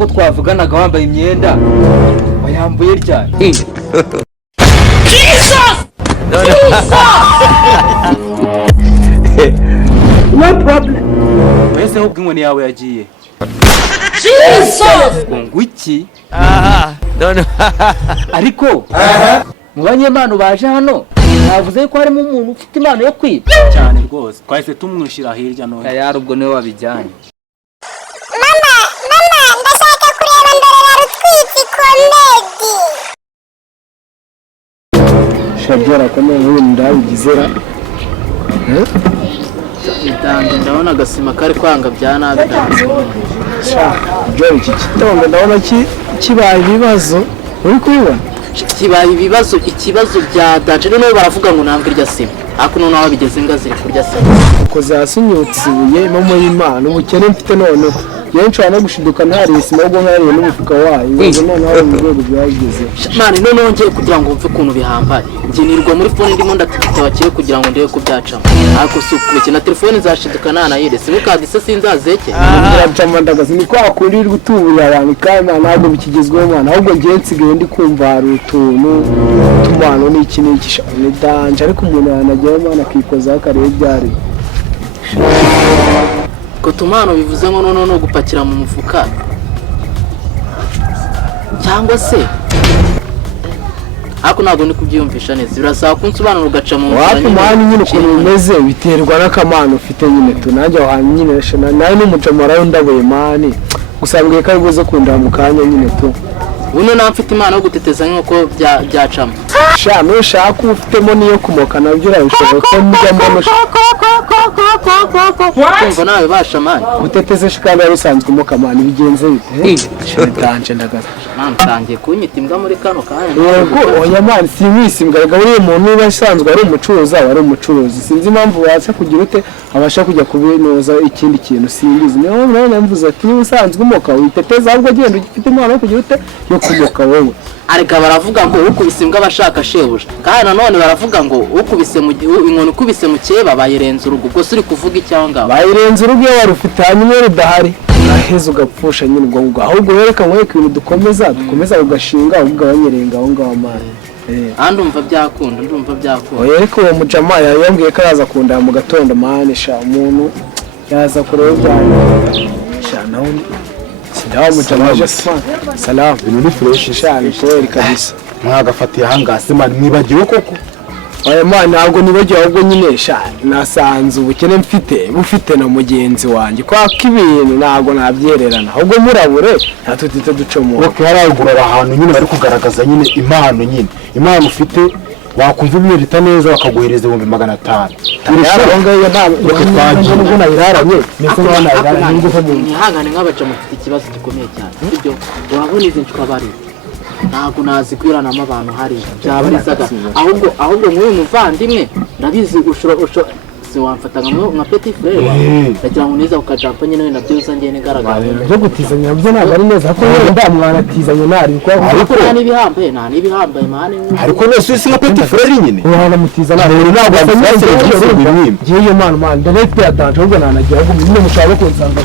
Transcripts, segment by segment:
ko twavuganaga wambaye imyenda wayambuye ryari? No problem. Wese ahubwo inkoni yawe yagiye. Ngwiki? No. Ariko mu banyempano baje hano navuze ko harimo umuntu ufite impano yo kwiba cyane rwose. Twahise tumwishira hirya no hino. yari ubwo niwe wabijyanye. Mama, ndashaka kureba ndorera Rutwitsi komedi. Shabyara kama wunda bigizera. Ndanje ndabona agasima kari kwanga bya nabi ndazi. Joy iki kitongo ndabona kibaye ibibazo. Uri kubibona? Kibaye ikibazo bya danje none baravuga ngo nambwe irya sima. Ako none aho bigeze ngazire kurya sima. Uko zasunyutsiye momo y'Imana ubukene mfite none. Yenshi wana gushiduka ntari isima ubwo nkariye n'umufuka wayo. Ngo none aho mu rwego byageze. Mane none ngiye kugira ngo mve kuntu bihambaye. Ngiye nirwa muri phone ndimo ndatikita bakire kugira ngo ndebe ko byacamo. Ako sukureke na telefone zashiduka nana yire. Simukadi se sinzazeke. Byacamo ndagazi ni kwa kuri gutuburira abantu kandi ntabwo bikigezweho mwana. Ahubwo ngiye nsigaye ndi kumva hari utuntu tumano n'iki n'iki ni danje ariko umuntu yanagiye mwana akikoza akarebe byari. Ko tumano bivuze ngo no gupakira mu mufuka cyangwa se ako ntabwo ndi kubyiyumvisha neza birasaba kunsobanura ugaca mu mufuka wapi mwana nyine ukuntu bimeze biterwa n'akamano ufite nyine tunajye aho hantu nyine nawe n'umucamara y'undabuye mani gusabwe ko ari buze kundira mu kanya nyine tu buno namfite imana yo guteteza nk'uko byacamo sha nushaka ufitemo niyo kumoka nabyo urabishoboye ko mujyamo kumva nawe basha mani uteteze shikanda rusanzwe umukamana bigenze bite shitanje ndagaza mani tangiye kunyita imbwa muri kano kanya yego oya mani simwisimbwa rega buri muntu niba asanzwe ari umucuruzi ari umucuruzi sinzi impamvu waza kugira ute abasha kujya kubinoza ikindi kintu simbizi niyo namvuze ati niba usanzwe umuka witeteza ahubwo genda ugifite impano yo kugira ute yo kumuka wowe areka baravuga ngo ukubise imbwa bashaka shebuja kandi nanone baravuga ngo ukubise mu inkoni ukubise mu cyeba bayirenza urugo ubwo suri kuvuga icyanga bayirenza urugo iyo warufite hanyuma rudahari uraheza ugapfusha nyine ubwo ngubwo ahubwo wereka ngo ibintu dukomeza ugashinga ugabanyerenga aho ngaho amani ndumva byakunda yereka uwo mujama yambwiye ko araza kundara mu gatondo mani sha umuntu yaza kureba ibyanyu sha nawe Salam mujamaje salam binuri fresh shani kweli kabisa mwagafatiye hangase mani mwibagiwe koko oya mwana ntabwo nibagiwe ahubwo nyine sha nasanze ubukene bufite na mugenzi wanjye kwa kibintu ntabwo nabyererana ahubwo murabure natutite ducomo okay haragurara ahantu nyine bari kugaragaza nyine impano ufite wakumva umwirita neza bakaguhereza 500. Urishonga iyo ntabwo twagiye ngo nayiraranye nese no nayiraranye ngo mu ihangane nk'abaca mufite ikibazo gikomeye cyane ibyo wabona izi ncwa bari ntabwo nazikwiranamo abantu hari byabarizaga ahubwo nk'uyu muvandimwe ndabizi ushoro se wamfata nka petit frère wawe ndagira ngo niza ukajampa nyine nabyo uzangiye nigaragara byo gutizanya byo ntabwo ari neza ko ndamwana tizanya nari ko ariko nanibihambaye mane ariko nese si nka petit frère nyine uwana mutizana rero ntabwo amfashe bimwe ngiye man ndetse yatanje ahubwo nanagira ngo nyine mushaka kunsanga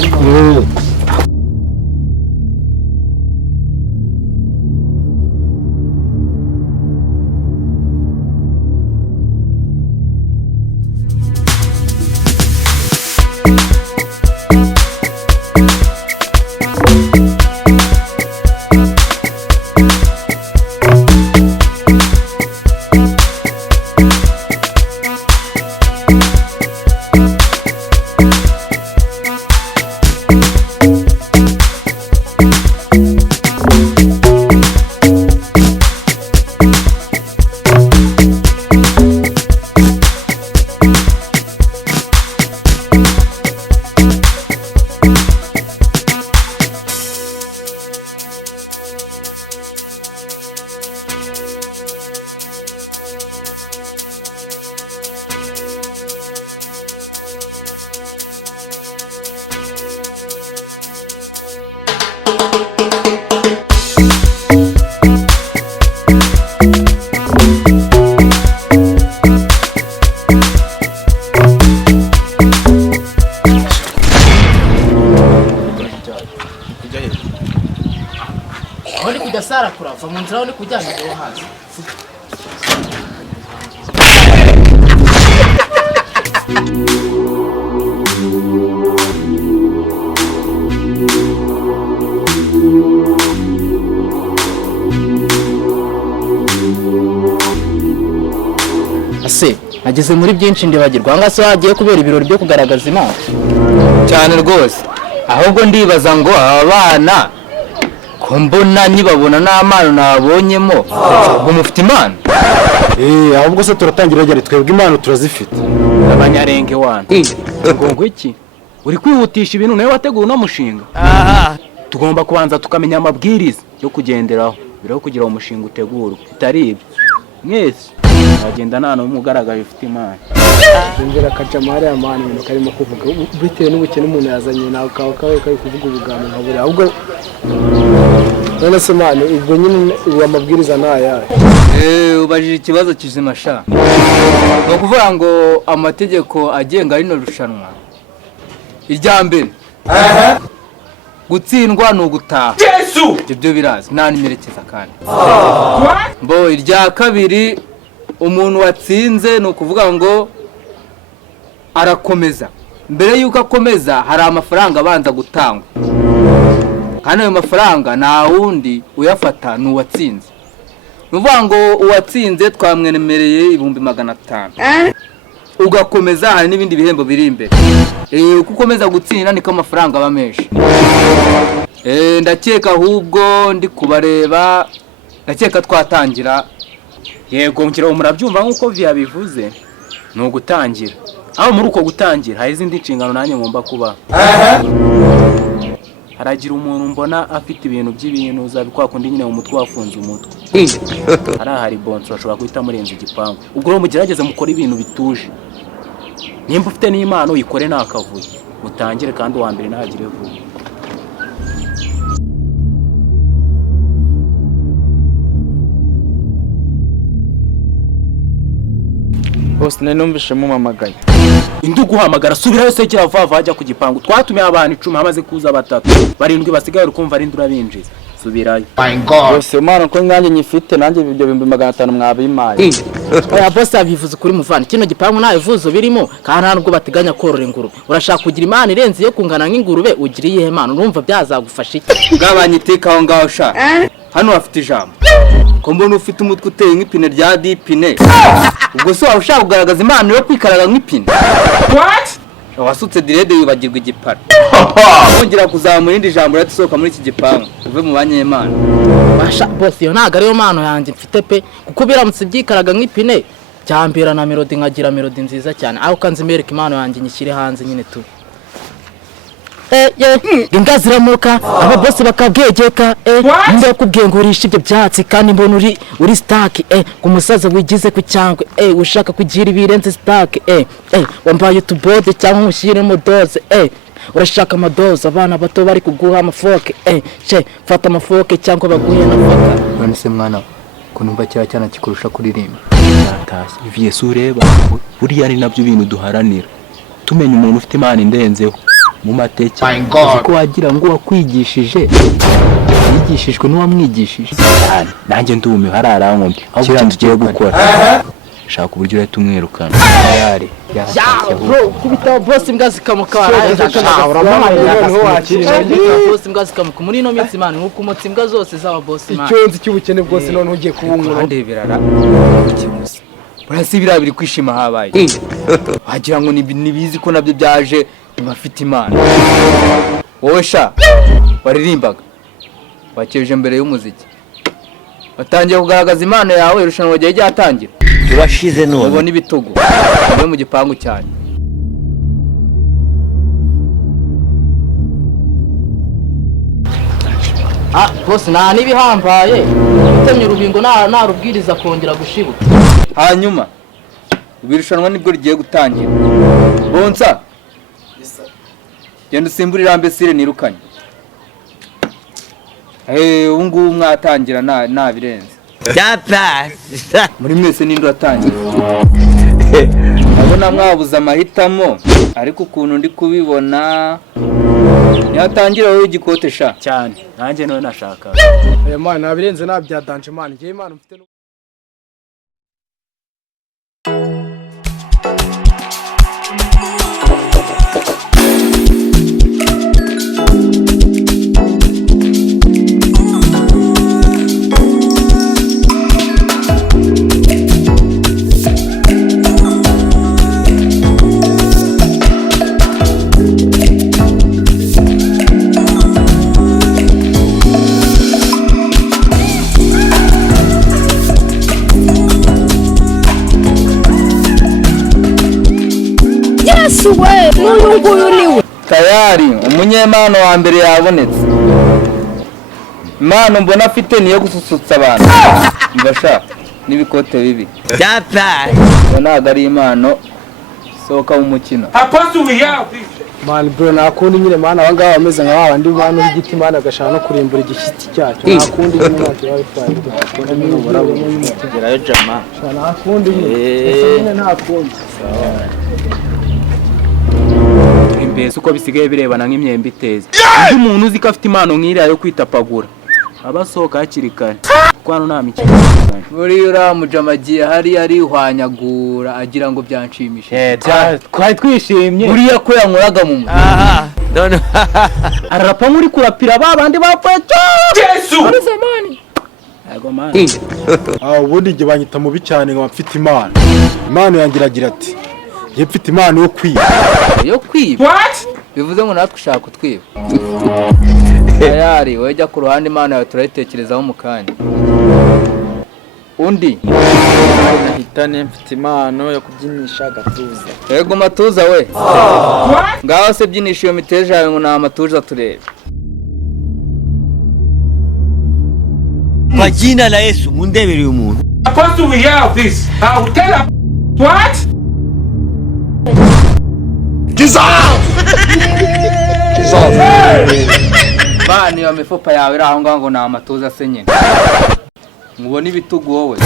gasara kurava mu nzira aho ni kujyana ngo hazi ase nageze muri byinshi ndibagirwa ngase wagiye kubera ibirori byo kugaragaza Imana cyane rwose ahubwo ndibaza ngo aba bana ko mbona nibabona n'amano nabonyemo ubwo mufite Imana ahubwo se turatangira ryari twebwe impano turazifite abanyarenge wana ngo iki uri kwihutisha ibintu nawe wateguye no mushinga tugomba kubanza tukamenya amabwiriza yo kugenderaho biro kugira umushinga utegurwe bitari ibyo mwese bagenda nta n'umwe ugaragaye ufite Imana Ngera kajamare amani ibintu karimo kuvuga bitewe n'ubukene umuntu yazanye nawe kawe kuvuga ubugano nkabure ahubwo none se mani ubwo nyine amabwiriza naya ubajije ikibazo kizima sha no kuvuga ngo amategeko agenga rino rushanwa irya mbere gutsindwa no gutaha ibyo birazi nta nimerekeza kandi mbo irya kabiri umuntu watsinze no kuvuga ngo arakomeza mbere yuko akomeza hari amafaranga abanza gutangwa kandi ayo mafaranga nta wundi uyafata n'uwatsinze nuvuga ngo uwatsinze twamwemereye 500,000 ugakomeza hari n'ibindi bihembo biri imbere uko ukomeza gutsinda niko amafaranga aba menshi ndakeka ahubwo ndi kubareba ndakeka twatangira yego ngira murabyumva nkuko bivuze no gutangira aho muri uko gutangira hari izindi nshingano nanjye ngomba kuba haragira umuntu mbona afite ibintu by'ibintu zabikwa kundi nyine mu mutwe wafunze umutwe hari bonso ashobora guhita murenza igipangu ubwo rero mugerageze mukora ibintu bituje nimba ufite n'Imana uyikore nakavuye mutangire kandi uwa mbere nagire vuba bose numvishe mumamagaye induguhamagara subirayo se kiravava ajya ku gipangu twatumiye abantu 10 hamaze kuza 3 barindwi basigaye ukumva ari ndura binjiza subirayo bose Imana ko nganjye nyifite nanjye ibyo 500 mwabimaye oya boss abivuze kuri muvana kino gipangu nta bivuzo birimo kandi nubwo bateganya korora ingurube urashaka kugira Imana irenze yo kungana nk'ingurube ugiriye Imana urumva byazagufasha iki bwabanyiteka aho ngaho sha hano bafite ijambo ko mbona ufite umutwe uteye nk'ipine rya dipine ubwo se waba ushaka kugaragaza Imana yo kwikaraga nk'ipine wasutse direde yibagirwa igipara wongera kuzamura indi jambo ratisohoka muri iki gipangu uve mu banyemana basha boss yo ntago ariyo Mana yanjye mfite pe kuko biramutse byikaraga nk'ipine cyambira na melody nkagira melody nziza cyane aho kanzimereka Imana yanjye nyishyire hanze nyine tu inga ziramuka aba boss bakabwegeka nda kubwengurisha ibyo byatsi kandi mbona uri stack ku musaza wigize ku cyangwe ushaka kugira ibirenze stack wambaye utubode cyangwa umushyiremo doze urashaka amadoze abana bato bari kuguha amafoke fata amafoke cyangwa baguhe na foka none se mwana ko numva kira cyana kikurusha kuririmba cyatashye Yesu ureba buriya ari nabyo bintu duharanira tumenya umuntu ufite Imana indenzeho mu mateke ko wagira ngo wakwigishije yigishijwe n'uwamwigishije nanjye ndume hararankombe aho tugiye gukora shaka uburyo rero tumwirukana yari bro kubita boss imbwa zikamuka boss imbwa zikamuka muri no minsi Imana nuko umutsi imbwa zose zaba boss Imana icyonzi cy'ubukene bwose none ugiye kubunkura ndebirara ikimusi burasi birabiri kwishima habaye wagira ngo nibizi ko nabyo byaje bafite Imana wowe sha waririmbaga wakeje mbere y'umuziki watangiye kugaragaza Imana yawe irushanwa ryagiye ryatangira turashize none ubona ibitugu byo mu gipangu cyane boss nta nibihambaye utemye urubingo nta rubwiriza kongera gushibuka hanyuma ubirushanwa nibwo rigiye gutangira bonsa genda usimburira mbesire nirukanye ubu ngubu mwatangira nta birenze muri mwese ninde uratangira ndabona mwabuze amahitamo ariko ukuntu ndi kubibona yatangira wowe igikote sha cyane nanjye none nashaka aya mani nabirenze nabya danje mani ngiye mani mfite tayari umunyempano wa mbere yabonetse. Impano mbona afite niyo gususutsa abantu mbasha n'ibikote bibi ntabwo ari impano sohoka mu mukino mani bro nakundi nyine mani abangaba bameze nka babandi bantu b'igiti mani agashaka no kurimbura igiti cyacyo nakundi nyine ntacyo babitwaye gerayo jama nakundi nyine nakundi mbese uko bisigaye birebana nk'imyembe iteze iyo umuntu uzi ko afite impano nk'iriya yo kwitapagura abasohoka hakiri kare kuko hano nta mikino buriya uriya mujama agiye hari arihwanyagura agira ngo byanshimishe twari twishimye buriya ko yankoraga mu mutwe ararapa nk'uri kurapira ba bandi bapfuye ubundi njye banyita mubi cyane ngo mfite impano yanjye iragira ati njye mfite impano yo kwiba bivuze ngo natwe ushaka kutwiba tayari wowe jya ku ruhande impano yawe turayitekerezaho mu kanya. Undi nahitane mfite impano yo kubyinisha agatuza. Yego matuza we ngaho se byinisha iyo miteja yawe ngo ni amatuza turebe. Kwa jina la Yesu mundebere umuntu. Apostle, we hear of this. I will tell her. What? Bani yo mifupa yawe iraho ngo ni amatuza se nyine. Mubona ibitugu wowe.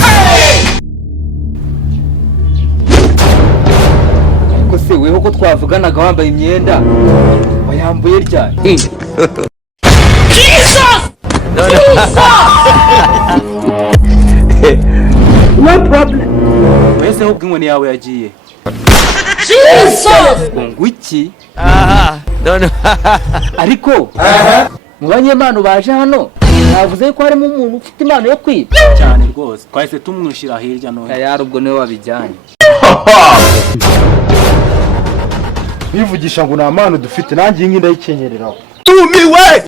Ariko se weho ko twavuganaga wambaye imyenda wayambuye ryari? No problem. Wese ho bw'inkoni yawe yagiye. Jesus! Ngwiki? No. Ariko mu banyempano baje hano navuze ko harimo umuntu ufite impano yo kwiba Cyane rwose. Twahise tumwishyira hirya no hino. Yari ubwo niwe wabijyanye. Bivugisha ngo nta mpano dufite nanjye iyi ndayikenyereraho. Tumiwe!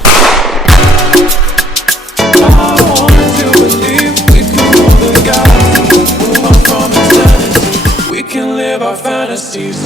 We can live our fantasies.